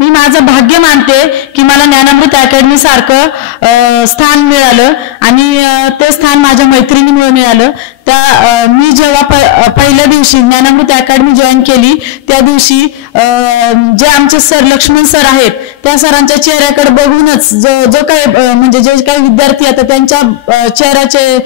मी माझं भाग्य मानते की मला ज्ञानामृत अकॅडमी सारखं स्थान मिळालं आणि ते स्थान माझ्या मैत्रिणीमुळे मिळालं। मी जेव्हा पहिल्या दिवशी ज्ञानामृत अकॅडमी जॉईन केली त्या दिवशी जे आमचे सर लक्ष्मण सर आहेत त्या सरांच्या चेहऱ्याकडे बघूनच जो काही म्हणजे जे काही विद्यार्थी आता त्यांच्या चेहऱ्याचे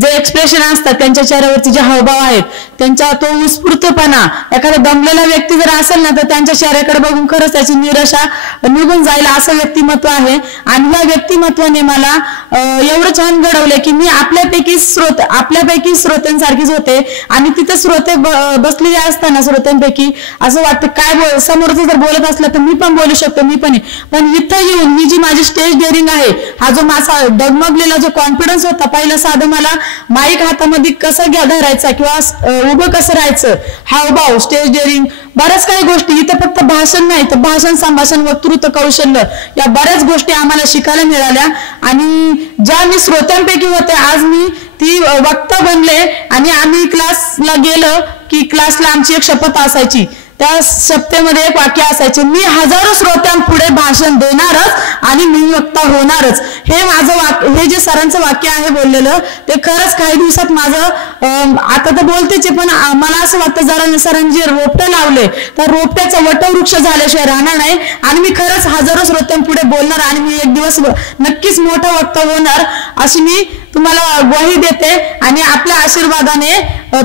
जे एक्सप्रेशन असतात त्यांच्या चेहऱ्यावरचे जे हावभाव आहेत त्यांचा तो उत्स्फूर्तपणा एखादा दमलेला व्यक्ती जर असेल ना तर त्यांच्या चेहऱ्याकडे बघून खरंच त्याची निराशा निघून जाईल असं व्यक्तिमत्व आहे। आणि या व्यक्तिमत्वाने मला एवढं छान घडवलं की मी आपल्यापैकी श्रोत्यांसारखीच होते आणि तिथे श्रोते बसलेले असताना श्रोत्यांपैकी असं वाटतं काय समोरचं जर बोलत असलं तर मी पण बोलू शकतो मी पण इथं येऊन ही जी माझी स्टेज डेअरिंग आहे हा जो माझा डगमगलेला जो कॉन्फिडन्स होता पहिला साधं मला माईक हातामध्ये कसं धरायचा किंवा उभं कसं राहायचं हावभाव स्टेज डेअरिंग बऱ्याच काही गोष्टी इथं फक्त भाषण नाही तर भाषण संभाषण वक्तृत्व कौशल्य या बऱ्याच गोष्टी आम्हाला शिकायला मिळाल्या आणि ज्या मी श्रोत्यांपैकी होते आज मी ती वक्ता बनले। आणि आम्ही क्लासला गेलो की क्लासला आमची एक शपथ असायची त्या शपथेमध्ये एक वाक्य असायचे मी हजारो श्रोत्यांपुढे भाषण देणारच आणि मी वक्ता होणारच। हे माझं वाक्य हे जे सरांचं वाक्य आहे बोललेलं ते खरंच काही दिवसात माझं आता तर बोलतेच पण मला असं वाटतं जरा सरांनी जे रोपटे लावले तर रोपट्याचा वटवृक्ष झाल्याशिवाय राहणार नाही आणि मी खरंच हजारो श्रोत्यांपुढे बोलणार आणि मी एक दिवस नक्कीच मोठा वक्ता होणार अशी मी तुम्हाला ग्वाही देते। आणि आपल्या आशीर्वादाने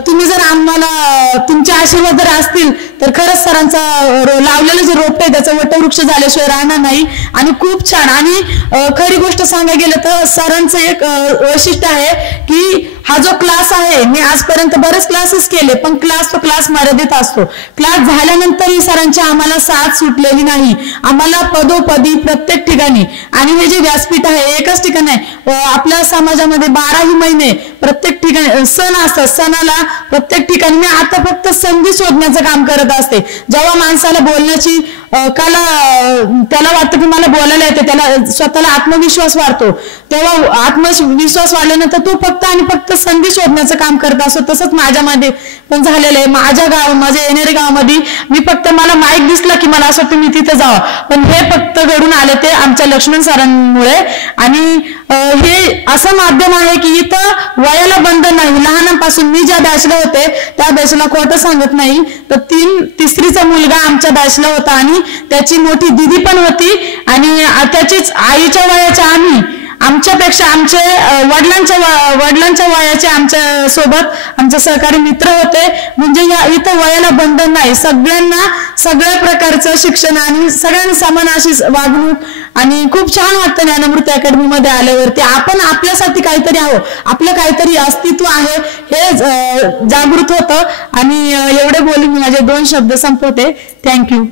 तुम्ही जर आम्हाला तुमचे आशीर्वाद जर असतील तर खरंच सरांचा लावलेलं जे रोपटे आहे त्याचं वटवृक्ष झाल्याशिवाय राहणार नाही। आणि खूप छान आणि खरी गोष्ट सांगायला गेलं तर सरांचं एक वैशिष्ट्य आहे की हा जो क्लास आहे मी आजपर्यंत बरेच क्लासेस केले पण तो क्लास मर्यादित असतो। क्लास झाल्यानंतरही सरांची आम्हाला साथ सुटलेली नाही आम्हाला पदोपदी प्रत्येक ठिकाणी आणि हे जे व्यासपीठ आहे एकच ठिकाण आहे आपल्या समाजामध्ये 12ही महिने प्रत्येक ठिकाणी सण असतात सणाला प्रत्येक ठिकाणी मी आता फक्त संधी शोधण्याचं काम करत असते। जेव्हा माणसाला बोलण्याची कला त्याला वाटतं की मला बोलायला येते त्याला स्वतःला आत्मविश्वास वाढतो तेव्हा आत्मविश्वास वाढल्यानंतर तो फक्त आणि फक्त संधी शोधण्याचं काम करत असतो। तसंच माझ्यामध्ये पण झालेलं आहे माझ्या येणेरे गावामध्ये मी फक्त मला माईक दिसला की मला असं वाटतं मी तिथे जावं पण हे फक्त घडून आले ते आमच्या लक्ष्मण सरांमुळे। आणि हे असं माध्यम आहे की इथं वयाला बंधन नाही लहानापासून मी ज्या बॅचला होते त्या बॅचला खोटं सांगत नाही तर तिसरीचा मुलगा आमच्या बॅचला होता आणि त्याची मोठी दिदी पण होती आणि त्याचीच आईच्या वयाच्या आम्ही आमच्यापेक्षा आमचे वडिलांच्या वयाचे आमच्या सोबत आमचे सहकारी मित्र होते म्हणजे इथं वयाला बंधन नाही सगळ्यांना सगळ्या प्रकारचं शिक्षण आणि सगळ्यांना समान अशी वागणूक आणि खूप छान वाटतं ज्ञानामृत अकॅडमी मध्ये आल्यावरती आपण आपल्यासाठी काहीतरी आहोत आपलं काहीतरी अस्तित्व आहे हे जागृत होतं। आणि एवढे बोलून मी माझे 2 शब्द संपवते। थँक्यू।